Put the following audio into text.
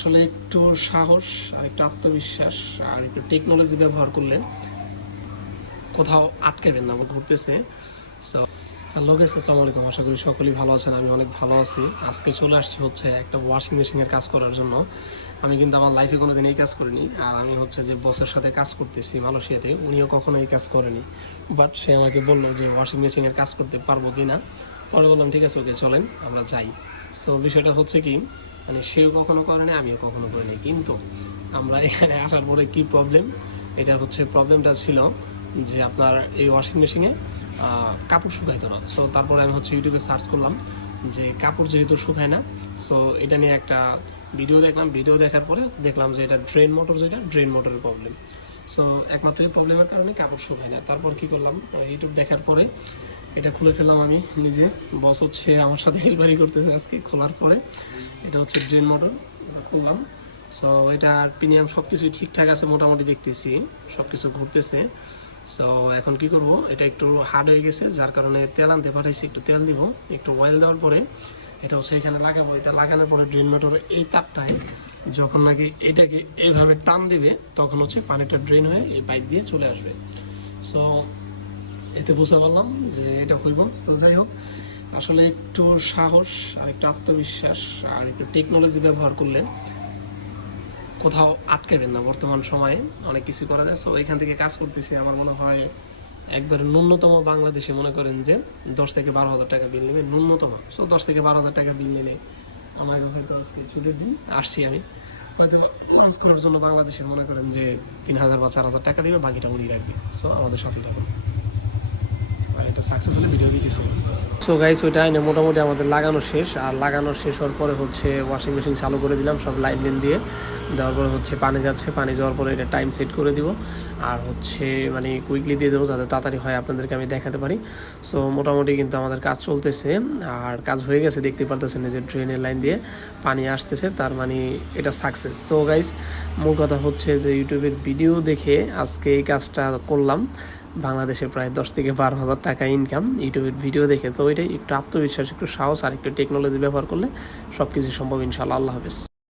আসলে একটু সাহস আর একটু আত্মবিশ্বাস আর একটু টেকনোলজি ব্যবহার করলে কোথাও আটকাবেন না। ঘুরতেছে। সো হ্যালো গাইস, আসসালামু আলাইকুম। আশা করি সকলেই ভালো আছেন। আমি অনেক ভালো আছি। আজকে চলে আসছি হচ্ছে একটা ওয়াশিং মেশিনের কাজ করার জন্য। আমি কিন্তু আমার লাইফে কোনোদিন এই কাজ করিনি। আর আমি হচ্ছে যে বসের সাথে কাজ করতেছি মালয়েশিয়াতে, উনিও কখনো এই কাজ করেনি। বাট সে আমাকে বললো যে ওয়াশিং মেশিনের কাজ করতে পারবো কি না। পরে বললাম ঠিক আছে, ওকে চলেন আমরা যাই। সো বিষয়টা হচ্ছে কি, মানে সেও কখনো করেনি, আমিও কখনো করিনি। কিন্তু আমরা এখানে আসার পরে কি প্রবলেম, এটা হচ্ছে প্রবলেমটা ছিল যে আপনার এই ওয়াশিং মেশিনে কাপড় শুকাইতো না। সো তারপরে আমি হচ্ছে ইউটিউবে সার্চ করলাম যে কাপড় যেহেতু শুকায় না, সো এটা নিয়ে একটা ভিডিও দেখলাম। ভিডিও দেখার পরে দেখলাম যে এটা ড্রেন মোটর, যেটা ড্রেন মোটরের প্রবলেম। সো একমাত্র এই প্রবলেমের কারণে কাপড় শুকায় না। তারপর কি করলাম, ইউটিউব দেখার পরে এটা খুলে ফেললাম আমি নিজে। বস হচ্ছে আমার সাথে হেলবারি করতেছে আজকে। খোলার পরে এটা হচ্ছে ড্রেন মোটর, খুললাম। সো এটা প্রিমিয়াম সব কিছুই ঠিকঠাক আছে মোটামুটি, দেখতেছি সব কিছু ঘুরতেছে। সো এখন কি করব, এটা একটু হার্ড হয়ে গেছে যার কারণে তেল আনতে পাঠাইছি। একটু তেল দিব, একটু অয়েল দেওয়ার পরে এটা হচ্ছে এখানে লাগাবো। এটা লাগানোর পরে ড্রেন মোটরের এই তারটায় যখন নাকি এটাকে এইভাবে টান দিবে, তখন হচ্ছে পানিটা ড্রেন হয়ে এই পাইপ দিয়ে চলে আসবে। সো এতে বুঝতে পারলাম যে এটা হইব। সো যাই হোক, আসলে একটু সাহস আর একটু আত্মবিশ্বাস আর একটু টেকনোলজি ব্যবহার করলে কোথাও আটকাবেন না। বর্তমান সময়ে অনেক কিছু করা যায়। সো এখান থেকে কাজ করতেছি। আমার মনে হয় একবার ন্যূনতম বাংলাদেশে মনে করেন যে 10 থেকে 12 হাজার টাকা বিল নেবে ন্যূনতম। সো 10 থেকে 12 হাজার টাকা বিল নিলে আমার হয়তো আজকে ছুটির দিন আসছি আমি, হয়তো লঞ্চ করার জন্য বাংলাদেশে মনে করেন যে 3,000 বা 4,000 টাকা দেবে, বাকিটা উড়িয়ে রাখবে। সো আমাদের সাথে থাকুন, এটা সাকসেস হলে ভিডিও দিতেছি। সো গাইস, ওইটা আইনে মোটামুটি আমাদের লাগানো শেষ। আর লাগানো শেষ হওয়ার পরে হচ্ছে ওয়াশিং মেশিন চালু করে দিলাম, সব লাইন লেন দিয়ে দেওয়ার পরে হচ্ছে পানি যাচ্ছে। পানি যাওয়ার পরে এটা টাইম সেট করে দিব আর হচ্ছে মানে কুইকলি দিয়ে দেবো যাতে তাড়াতাড়ি হয়, আপনাদেরকে আমি দেখাতে পারি। সো মোটামুটি কিন্তু আমাদের কাজ চলতেছে আর কাজ হয়ে গেছে। দেখতে পারতেছেন যে ড্রেনের লাইন দিয়ে পানি আসতেছে, তার মানে এটা সাকসেস। সো গাইস, মূল কথা হচ্ছে যে ইউটিউবের ভিডিও দেখে আজকে এই কাজটা করলাম। বাংলাদেশে প্রায় 10 থেকে 12 হাজার টাকা ইনকাম ইউটিউবের ভিডিও দেখে। তো ওইটাই একটু আত্মবিশ্বাস, একটু সাহস আর একটু টেকনোলজি ব্যবহার করলে সব কিছু সম্ভব ইনশাআল্লাহ। আল্লাহ হাফেজ।